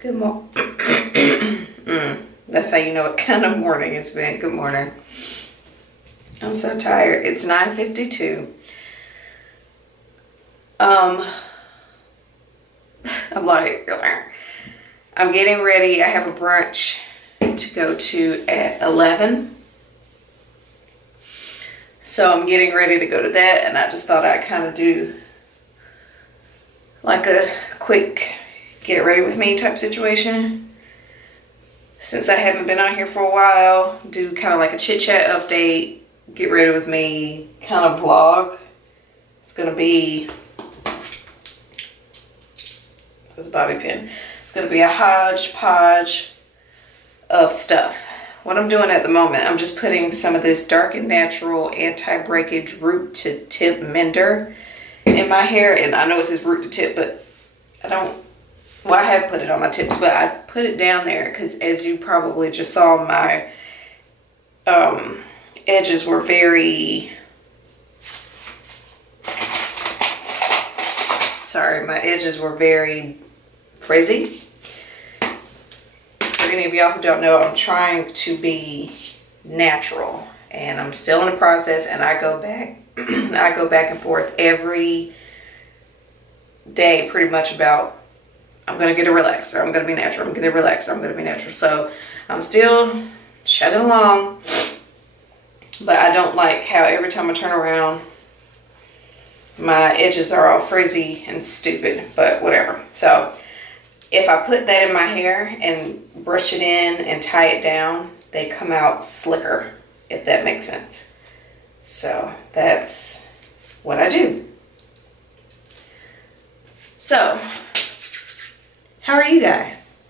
Good morning. That's how you know what kind of morning it's been. Good morning. I'm so tired. It's 9:52. I'm like, I'm getting ready. I have a brunch to go to at 11. So I'm getting ready to go to that, and I just thought I'd kind of do like a quick get ready with me type situation. Since I haven't been on here for a while, do kind of like a chit chat update, get ready with me kind of vlog. It's gonna be, there's a bobby pin. It's gonna be a hodgepodge of stuff. What I'm doing at the moment, I'm just putting some of this Dark and Natural anti-breakage root to tip mender in my hair. And I know it says root to tip, but I don't, well, I have put it on my tips, but I put it down there because, as you probably just saw, my edges were very, sorry, my edges were very frizzy. For any of y'all who don't know, I'm trying to be natural, and I'm still in the process, and I go back I go back and forth every day pretty much about, I'm gonna get a relaxer, I'm gonna be natural, I'm gonna relax, I'm gonna be natural. So I'm still chugging along, but I don't like how every time I turn around my edges are all frizzy and stupid, but whatever. So if I put that in my hair and brush it in and tie it down, they come out slicker, if that makes sense. So that's what I do. So how are you guys?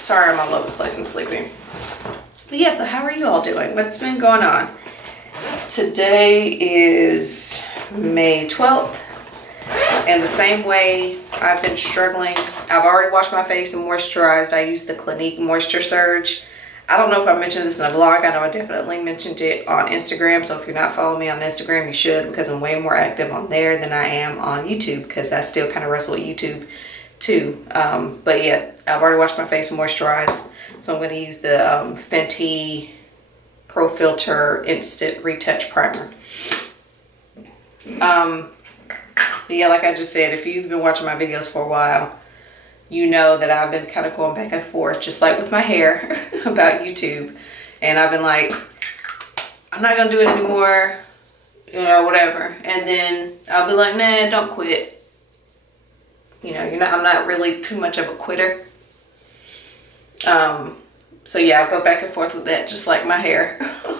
Sorry, I'm all over the place, I'm sleeping. But yeah, so how are you all doing? What's been going on? Today is May 12th. And the same way I've been struggling, I've already washed my face and moisturized. I used the Clinique Moisture Surge. I don't know if I mentioned this in a vlog. I know I definitely mentioned it on Instagram. So if you're not following me on Instagram, you should, because I'm way more active on there than I am on YouTube, because I still kind of wrestle with YouTube too. But yeah, I've already washed my face and moisturized. So I'm going to use the Fenty Pro Filter Instant Retouch Primer. But yeah, like I just said, if you've been watching my videos for a while, you know that I've been kind of going back and forth, just like with my hair, about YouTube. And I've been like, I'm not going to do it anymore, you know, whatever. And then I'll be like, nah, don't quit. You know, I'm not really too much of a quitter. So yeah, I'll go back and forth with that, just like my hair.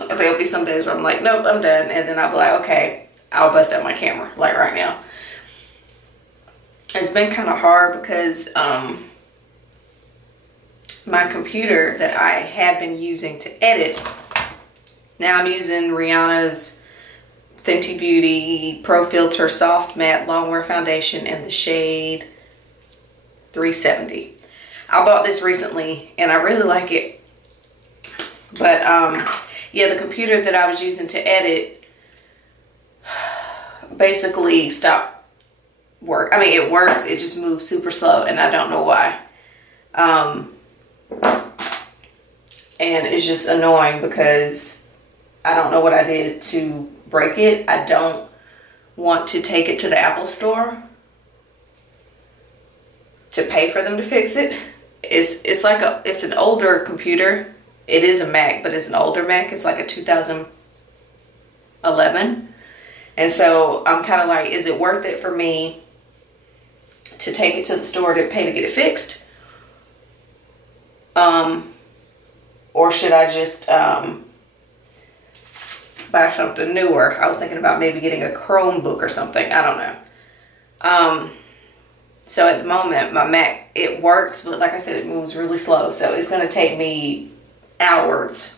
There'll be some days where I'm like, nope, I'm done. And then I'll be like, okay, I'll bust out my camera, like right now. It's been kind of hard because my computer that I had been using to edit, now I'm using Rihanna's Fenty Beauty Pro Filter Soft Matte Longwear Foundation in the shade 370. I bought this recently and I really like it. But yeah, the computer that I was using to edit basically stopped work. I mean, it works, it just moves super slow, and I don't know why. And it's just annoying because I don't know what I did to break it. I don't want to take it to the Apple store to pay for them to fix it. It's like it's an older computer. It is a Mac, but it's an older Mac. It's like a 2011. And so I'm kind of like, is it worth it for me to take it to the store to pay to get it fixed? Or should I just buy something newer? I was thinking about maybe getting a Chromebook or something. I don't know. So at the moment, my Mac, it works, but like I said, it moves really slow. So it's going to take me hours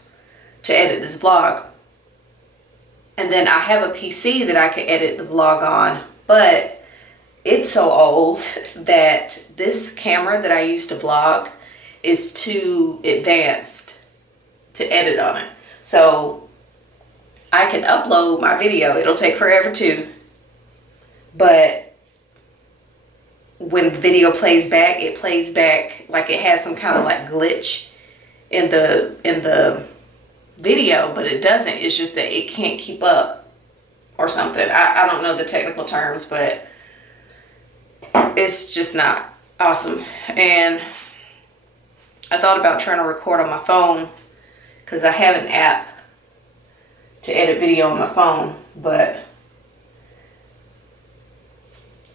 to edit this vlog. And then I have a PC that I can edit the vlog on, but it's so old that this camera that I use to vlog is too advanced to edit on it. So I can upload my video. It'll take forever too, but when the video plays back, it plays back like it has some kind of like glitch in the video, but it doesn't. It's just that it can't keep up or something. I don't know the technical terms, but it's just not awesome. And I thought about trying to record on my phone because I have an app to edit video on my phone, but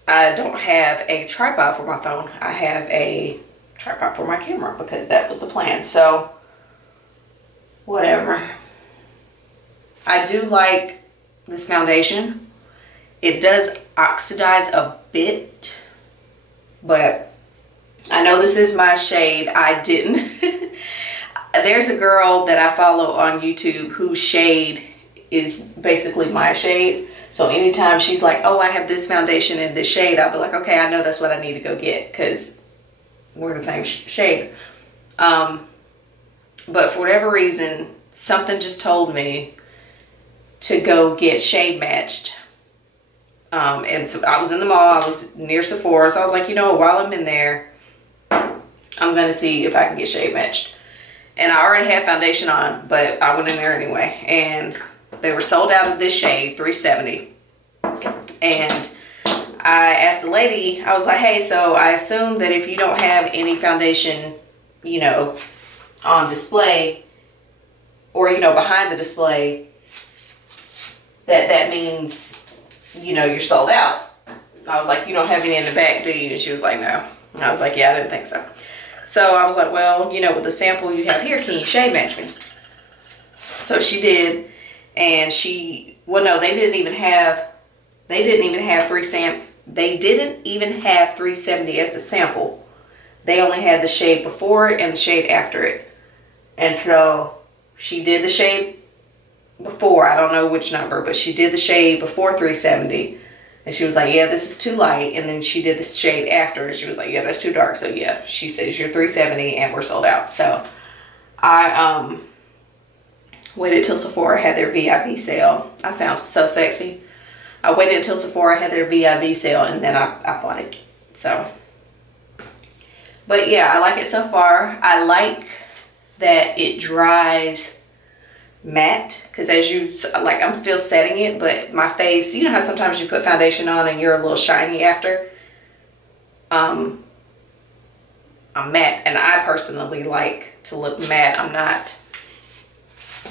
I don't have a tripod for my phone. I have a tripod for my camera because that was the plan. So whatever. I do like this foundation. It does oxidize a bit, but I know this is my shade. I didn't. There's a girl that I follow on YouTube whose shade is basically my shade. So anytime she's like, oh, I have this foundation in this shade, I'll be like, okay, I know that's what I need to go get because we're the same shade. But for whatever reason, something just told me to go get shade matched. And so I was in the mall, I was near Sephora. So I was like, you know what, while I'm in there, I'm going to see if I can get shade matched. And I already had foundation on, but I went in there anyway. And they were sold out of this shade, $370. And I asked the lady, I was like, hey, so I assume that if you don't have any foundation, you know, on display or, you know, behind the display, that means, you know, you're sold out. I was like, you don't have any in the back, do you? And she was like, no. And I was like, yeah, I didn't think so. So I was like, well, you know, with the sample you have here, can you shade match me? So she did. And she, well, no, they didn't even have 370 as a sample. They only had the shade before it and the shade after it. And so she did the shade before, I don't know which number, but she did the shade before 370. And she was like, yeah, this is too light. And then she did the shade after. And she was like, yeah, that's too dark. So yeah, she says you're 370 and we're sold out. So I waited till Sephora had their VIB sale. I sound so sexy. I waited until Sephora had their VIB sale and then I bought it. So, but yeah, I like it so far. I like that it dries matte, because as you, like, I'm still setting it, but my face, you know how sometimes you put foundation on and you're a little shiny after? I'm matte, and I personally like to look matte. I'm not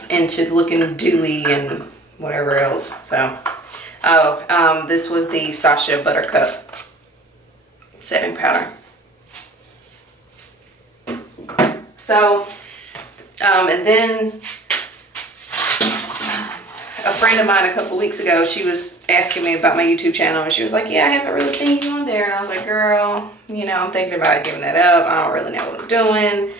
into looking dewy and whatever else. So, this was the Sasha Buttercup setting powder. So, and then a friend of mine a couple of weeks ago, she was asking me about my YouTube channel, and she was like, yeah, I haven't really seen you on there. And I was like, girl, you know, I'm thinking about giving that up. I don't really know what I'm doing.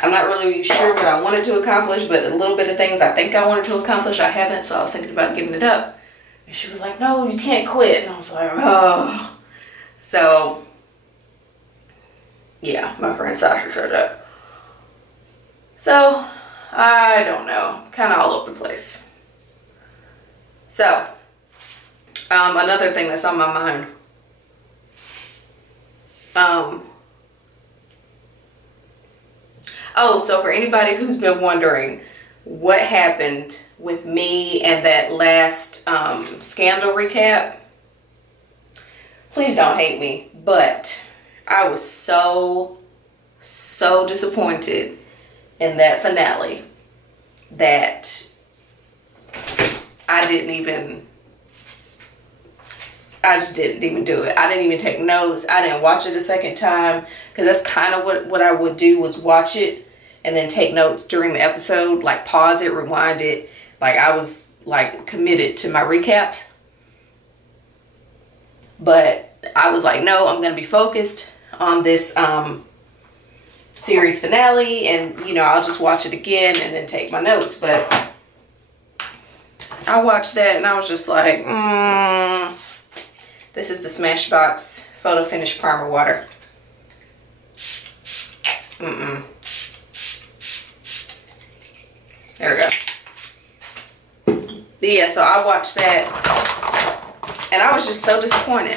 I'm not really sure what I wanted to accomplish, but a little bit of things I think I wanted to accomplish, I haven't. So I was thinking about giving it up. And she was like, no, you can't quit. And I was like, oh. So, yeah, my friend Sasha said that. So, I don't know. Kind of all over the place. So, another thing that's on my mind. Oh, so for anybody who's been wondering what happened with me and that last scandal recap, please don't hate me, but I was so disappointed in that finale that I just didn't even do it. I didn't even take notes. I didn't watch it a second time, because that's kind of what I would do, was watch it and then take notes during the episode, like pause it, rewind it. Like I was like committed to my recaps. But I was like, no, I'm going to be focused on this series finale, and you know, I'll just watch it again and then take my notes. But I watched that and I was just like, this is the Smashbox Photo Finish Primer Water. There we go. But yeah, so I watched that and I was just so disappointed.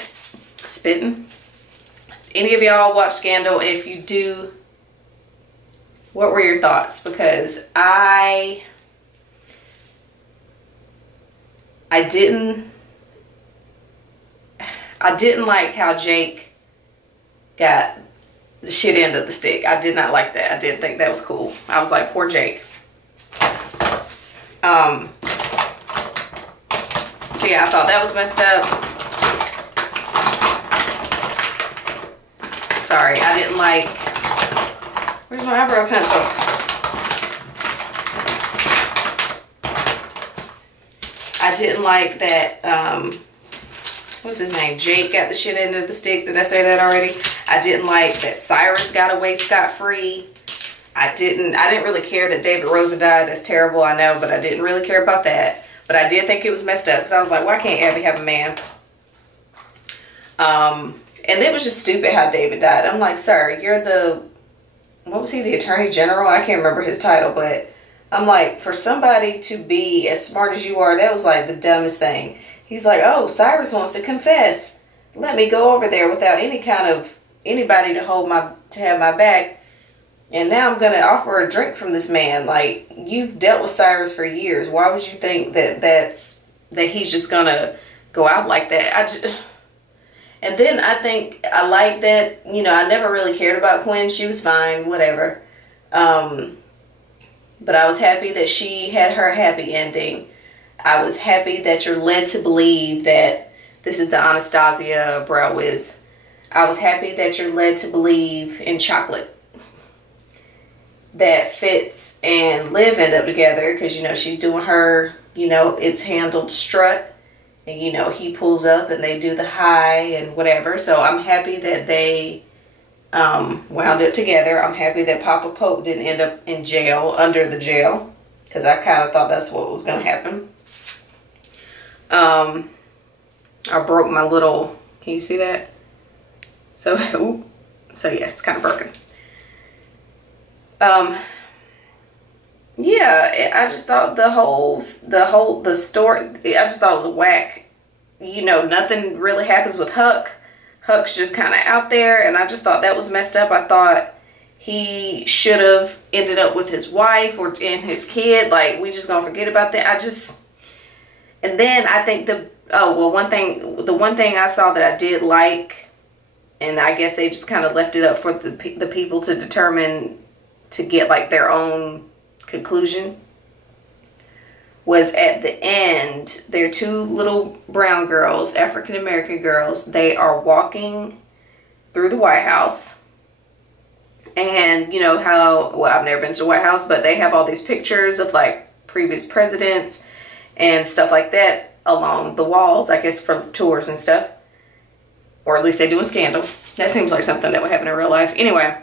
Spitting. any of y'all watch Scandal? If you do, what were your thoughts? Because I didn't like how Jake got the shit end of the stick. I did not like that. I didn't think that was cool. I was like, poor Jake. So yeah, I thought that was messed up. Sorry, I didn't like, where's my eyebrow pencil? I didn't like that, what's his name? Jake got the shit end of the stick. Did I say that already? I didn't like that Cyrus got away scot-free. I didn't really care that David Rosa died. That's terrible, I know, but I didn't really care about that. But I did think it was messed up because I was like, why can't Abby have a man? And it was just stupid how David died. I'm like, sir, you're the, what was he, the Attorney General? I can't remember his title, but I'm like, for somebody to be as smart as you are, that was like the dumbest thing. He's like, oh, Cyrus wants to confess. Let me go over there without any kind of anybody to have my back. And now I'm going to offer a drink from this man. Like, you've dealt with Cyrus for years. Why would you think that he's just going to go out like that? And then I think I like that, you know, I never really cared about Quinn. She was fine, whatever. But I was happy that she had her happy ending. I was happy that you're led to believe that this is the Anastasia brow wiz. I was happy that you're led to believe in chocolate. That Fitz and Liv end up together because, you know, she's doing her, you know, it's handled strut. And, you know, he pulls up and they do the high and whatever. So I'm happy that they wound up together. I'm happy that Papa Pope didn't end up in jail, under the jail. Because I kind of thought that's what was going to happen. I broke my little, can you see that? So, yeah, it's kind of broken. Yeah, I just thought the story, I just thought it was whack. You know, nothing really happens with Huck. Huck's just kind of out there, and I just thought that was messed up. I thought he should have ended up with his wife and his kid. Like, we just gonna forget about that. And then I think the one thing I saw that I did like, and I guess they just kind of left it up for the people to determine, to get like their own conclusion, was at the end, there are two little brown girls, African American girls. They are walking through the White House, and you know how, well, I've never been to the White House, but they have all these pictures of like previous presidents and stuff like that along the walls, I guess for tours and stuff, or at least they do in Scandal. That seems like something that would happen in real life. Anyway,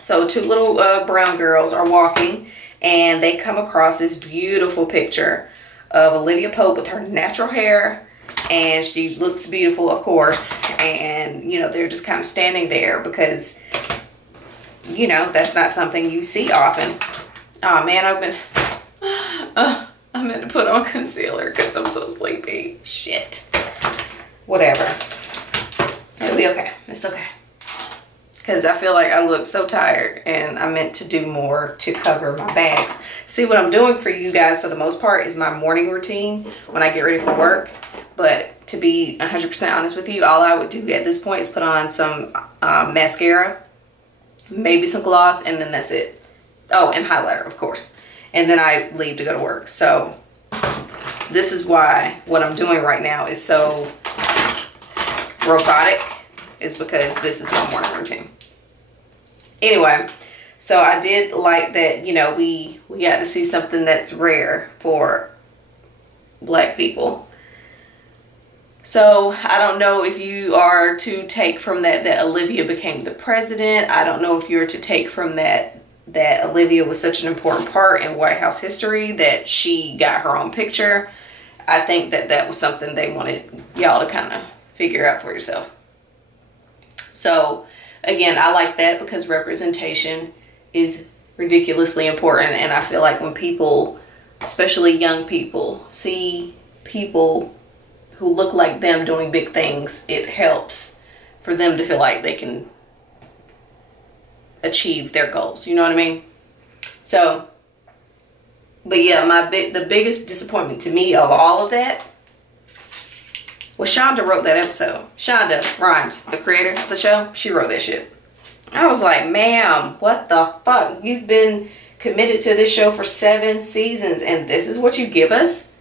so two little brown girls are walking, and they come across this beautiful picture of Olivia Pope with her natural hair, and she looks beautiful, of course. And, you know, they're just kind of standing there because, you know, that's not something you see often. Oh, man, I meant to put on concealer because I'm so sleepy. Shit. Whatever. It'll be okay. It's okay. Because I feel like I look so tired, and I meant to do more to cover my bags. See, what I'm doing for you guys for the most part is my morning routine when I get ready for work. But to be 100% honest with you, all I would do at this point is put on some mascara, maybe some gloss, and then that's it. Oh, and highlighter, of course. And then I leave to go to work. So this is why what I'm doing right now is so robotic, is because this is my morning routine. Anyway, so I did like that, you know, we got to see something that's rare for Black people. So I don't know if you are to take from that Olivia became the president. I don't know if you're to take from that Olivia was such an important part in White House history that she got her own picture. I think that was something they wanted y'all to kind of figure out for yourself. So again, I like that because representation is ridiculously important. And I feel like when people, especially young people, see people who look like them doing big things, it helps for them to feel like they can achieve their goals. You know what I mean? So, but yeah, the biggest disappointment to me of all of that was Shonda wrote that episode. Shonda Rhimes, the creator of the show, she wrote that shit. I was like, ma'am, what the fuck? You've been committed to this show for 7 seasons and this is what you give us?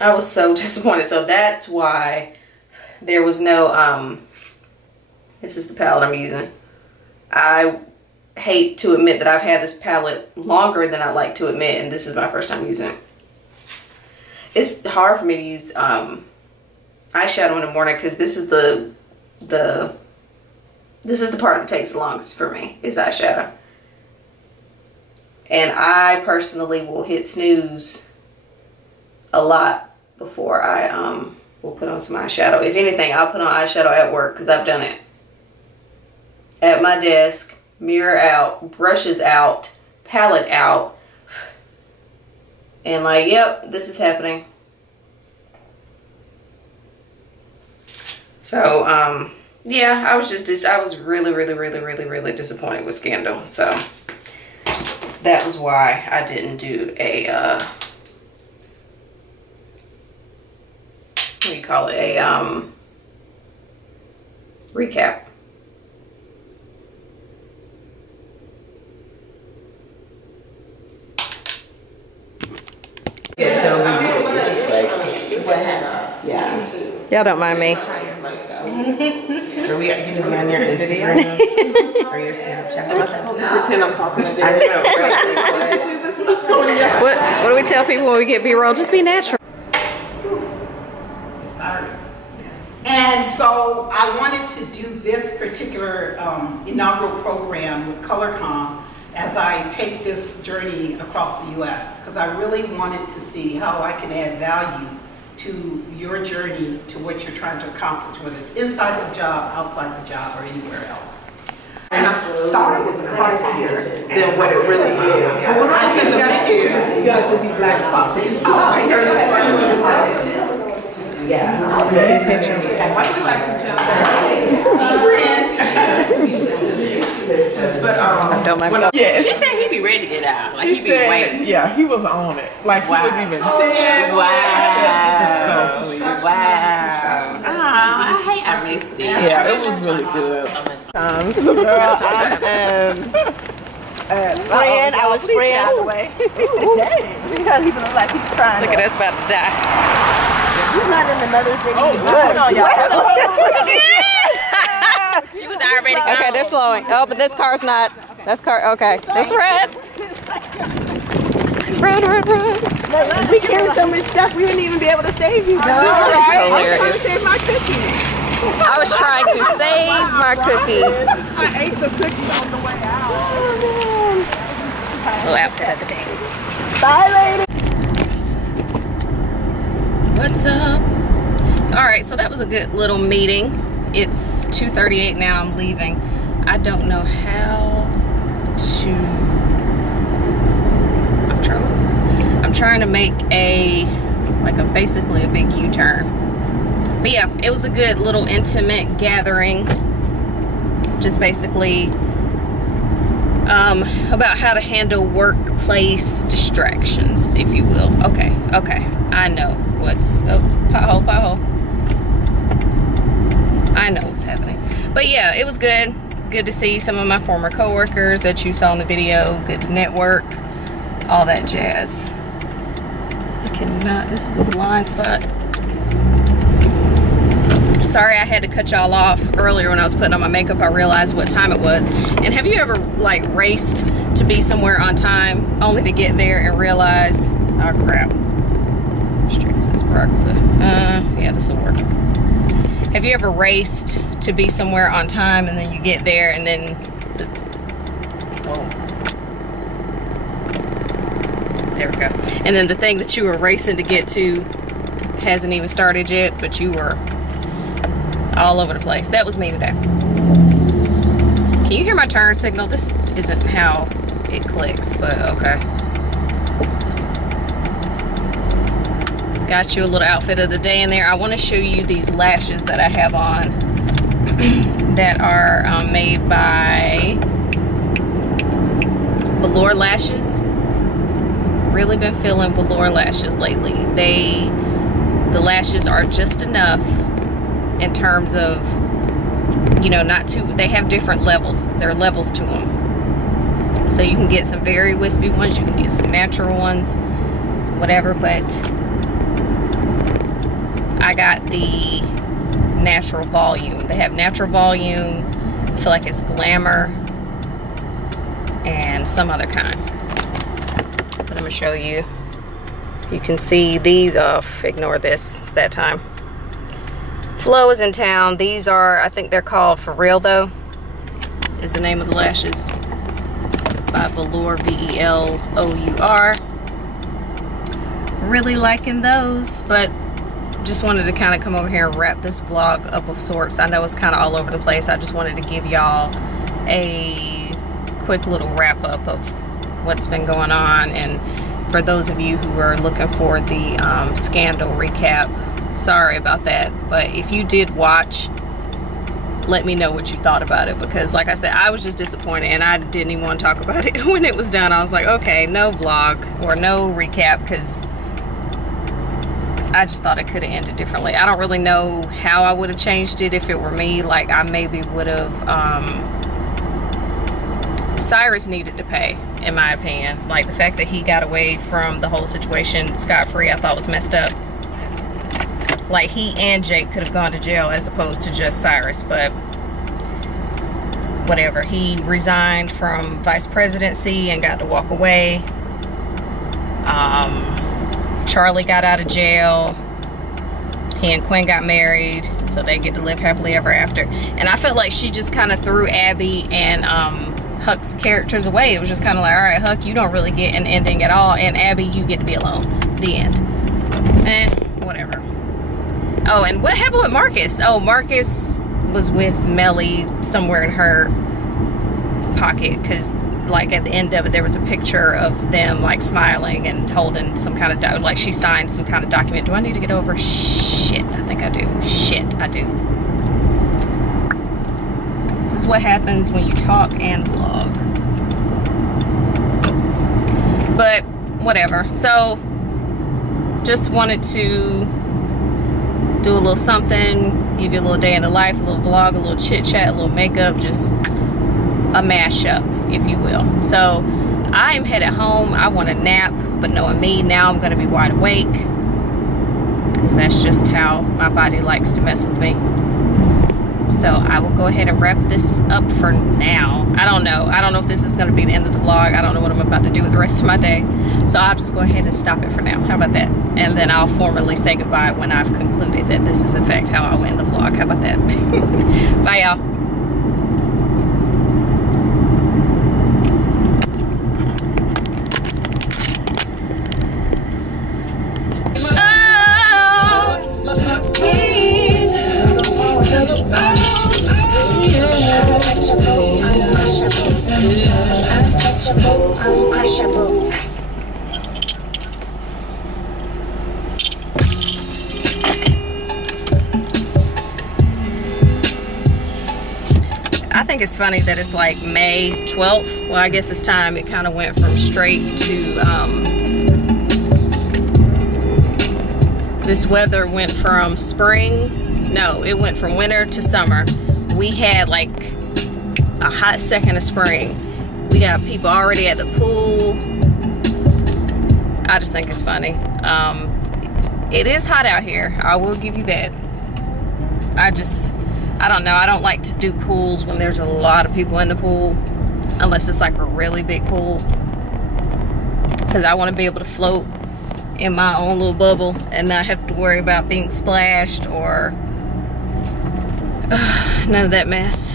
I was so disappointed. So that's why there was no, this is the palette I'm using. I hate to admit that I've had this palette longer than I like to admit, and this is my first time using it. It's hard for me to use eyeshadow in the morning because this is the part that takes the longest for me, is eyeshadow. And I personally will hit snooze a lot before I will put on some eyeshadow. If anything, I'll put on eyeshadow at work because I've done it. At my desk, mirror out, brushes out, palette out, and like, yep, this is happening. So, yeah, I was really disappointed with Scandal. So that was why I didn't do a, what do you call it? A, recap. Y'all don't mind me. Are we getting on your Instagram or your Snapchat? I'm supposed to pretend I'm talking to I know, right? What do we tell people when we get B-roll? Just be natural. It's tiring. And so I wanted to do this particular inaugural program with ColorCom as I take this journey across the U.S. because I really wanted to see how I can add value to your journey, to what you're trying to accomplish, whether it's inside the job, outside the job, or anywhere else. And I thought it was pricier than what it really is. But when I take that picture, you guys will be black spots. Yeah. Good pictures. Why do you like the job? Friends. But yeah, she said he'd be ready to get out. Like he'd be waiting. Yeah, he was on it. Like he was even. Wow. So sweet. Wow. I missed it. Yeah, it was really good. Friend, I was friend. Because he looks like he's trying. Look at us about to die. He's not in the mother's thing. Oh, no, y'all. She was already gone. Okay, they're slowing. Oh, but this car's not. That's car. Okay, that's red. Run. We carried so much stuff, we wouldn't even be able to save you, though. Hilarious. I was trying to save my cookie. I was trying to save my cookie. I ate the cookie on the way out. Little outfit of the day. Bye, lady. What's up? All right, so that was a good little meeting. It's 2:38 now. I'm leaving. I don't know how to. I'm trying to make basically a big U-turn. But yeah, it was a good little intimate gathering. Just basically about how to handle workplace distractions, if you will. Okay. I know what's pothole. I know what's happening. But yeah, it was good. Good to see some of my former coworkers that you saw in the video. Good to network. All that jazz. I cannot, this is a blind spot. Sorry I had to cut y'all off earlier when I was putting on my makeup. I realized what time it was. And have you ever like raced to be somewhere on time only to get there and realize, oh crap. Streets is sparkly. Yeah, this will work. Have you ever raced to be somewhere on time and then you get there and then there we go. And then the thing that you were racing to get to hasn't even started yet, but you were all over the place. That was me today. Can you hear my turn signal? This isn't how it clicks, but okay. Got you a little outfit of the day in there. I want to show you these lashes that I have on. that are made by Velour Lashes. Really been feeling Velour Lashes lately. The lashes are just enough in terms of, you know, not too, they have different levels. There are levels to them. So you can get some very wispy ones, you can get some natural ones, whatever, but I got the natural volume. They have natural volume, I feel like it's glamour, and some other kind. But I'm gonna show you. You can see these, ignore this, it's that time. Flo is in town. These are, I think they're called For Real Though, is the name of the lashes, by Velour, V-E-L-O-U-R. Really liking those, but just wanted to kind of come over here and wrap this vlog up of sorts. I know it's kind of all over the place. I just wanted to give y'all a quick little wrap up of what's been going on. And for those of you who are looking for the scandal recap, sorry about that. But if you did watch, let me know what you thought about it, because like I said, I was just disappointed and I didn't even want to talk about it when it was done. I was like, okay, no vlog or no recap, because I just thought it could have ended differently. I don't really know how I would have changed it if it were me. Like, I maybe would have, Cyrus needed to pay, in my opinion. Like, the fact that he got away from the whole situation scot-free, I thought was messed up. Like, he and Jake could have gone to jail as opposed to just Cyrus, but whatever. He resigned from vice presidency and got to walk away. Charlie got out of jail. He and Quinn got married, so they get to live happily ever after. And I felt like she just kind of threw Abby and Huck's characters away. It was just kind of like, all right, Huck, you don't really get an ending at all, and Abby, you get to be alone. The end. Whatever. Oh, and what happened with Marcus? Oh, Marcus was with Melly somewhere in her pocket, because like at the end of it there was a picture of them like smiling and holding some kind of like she signed some kind of document. Do I need to get over? Shit, I think I do. Shit, I do. This is what happens when you talk and vlog. But whatever. So just wanted to do a little something, give you a little day in the life, a little vlog, a little chit chat, a little makeup, just a mashup, if you will. So I am headed home. I want a nap, but knowing me, now I'm going to be wide awake, because that's just how my body likes to mess with me. So I will go ahead and wrap this up for now. I don't know if this is going to be the end of the vlog. I don't know what I'm about to do with the rest of my day, so I'll just go ahead and stop it for now. How about that? And then I'll formally say goodbye when I've concluded that this is in fact how I'll end the vlog. How about that? Bye, y'all. I think it's funny that it's like May 12th. Well, I guess it's time. It kind of went from straight to, this weather went from spring. No, it went from winter to summer. We had like a hot second of spring. We got people already at the pool. I just think it's funny. It is hot out here. I will give you that. I don't know. I don't like to do pools when there's a lot of people in the pool, unless it's like a really big pool, because I want to be able to float in my own little bubble and not have to worry about being splashed or none of that mess.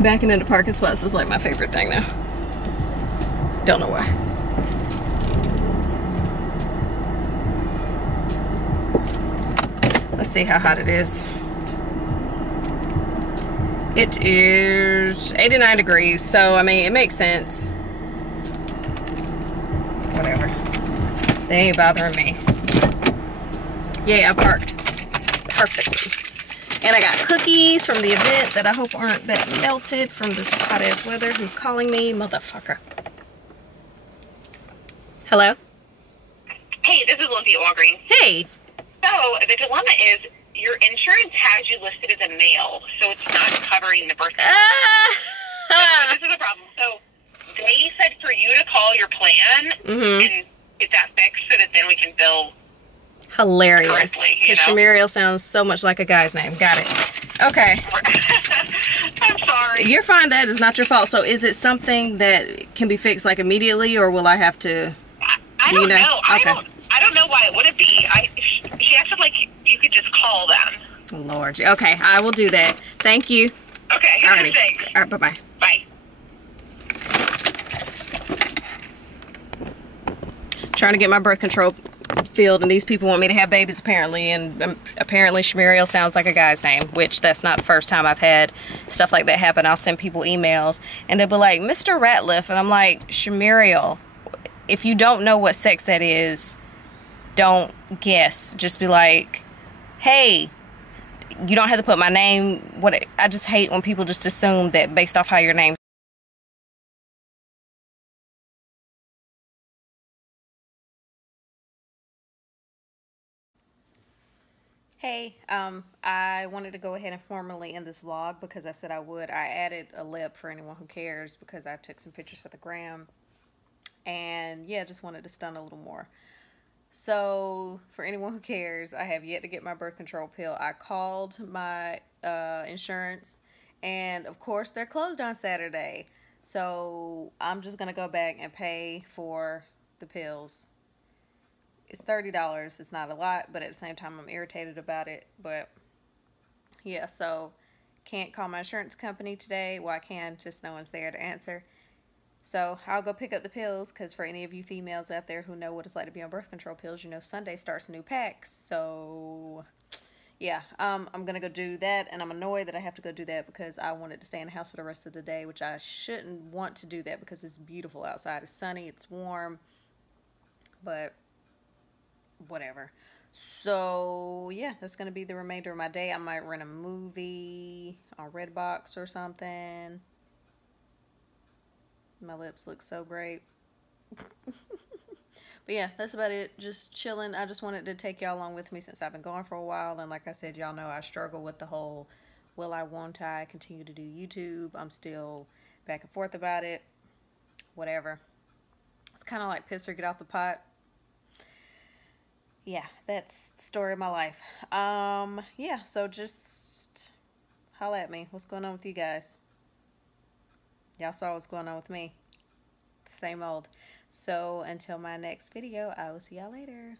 Backing into parking spots is like my favorite thing now. Don't know why. Let's see how hot it is. It is 89 degrees, so I mean, it makes sense. They ain't bothering me. Yeah, I parked perfectly. And I got cookies from the event that I hope aren't that melted from this hot ass weather. Who's calling me? Motherfucker. Hello? Hey, this is Lindsay at Walgreens. Hey. So, the dilemma is your insurance has you listed as a male, so it's not covering the birth control. So this is a problem. So, they said for you to call your plan and get that fixed so that then we can bill Hilarious. correctly, Because Shamiriel sounds so much like a guy's name. Got it. Okay. I'm sorry. You're fine. That is not your fault. So is it something that can be fixed like immediately, or will I have to... I don't know. Okay. I don't know why it wouldn't be. She acted like you could just call them. Lord. Okay, I will do that. Thank you. Okay. Alrighty. Thanks. All right, bye-bye. Bye. Trying to get my birth control filled, and these people want me to have babies apparently, and apparently Shamiriel sounds like a guy's name, which that's not the first time I've had stuff like that happen. I'll send people emails, and they'll be like, Mr. Ratliff, and I'm like, Shamiriel, if you don't know what sex that is, don't guess. Just be like, hey, you don't have to put my name. What I just hate when people just assume that based off how your name. Hey, I wanted to go ahead and formally end this vlog because I said I would. I added a lip for anyone who cares because I took some pictures for the gram. And yeah, just wanted to stun a little more. So for anyone who cares, I have yet to get my birth control pill. I called my insurance, and of course they're closed on Saturday. So I'm just gonna go back and pay for the pills. It's $30. It's not a lot, but at the same time I'm irritated about it. But yeah, so can't call my insurance company today. Well, I can, just no one's there to answer. So I'll go pick up the pills, because for any of you females out there who know what it's like to be on birth control pills, you know Sunday starts a new pack. So yeah, I'm gonna go do that, and I'm annoyed that I have to go do that because I wanted to stay in the house for the rest of the day, which I shouldn't want to do that because it's beautiful outside. It's sunny, it's warm, but whatever. So yeah, that's gonna be the remainder of my day. I might rent a movie on Redbox or something. My lips look so great. But yeah, that's about it. Just chilling. I just wanted to take y'all along with me since I've been gone for a while. And like I said, y'all know I struggle with the whole, won't I continue to do YouTube? I'm still back and forth about it. Whatever. It's kind of like piss or get off the pot. Yeah, that's the story of my life. Yeah, so just holla at me. What's going on with you guys? Y'all saw what's going on with me. Same old. So until my next video, I will see y'all later.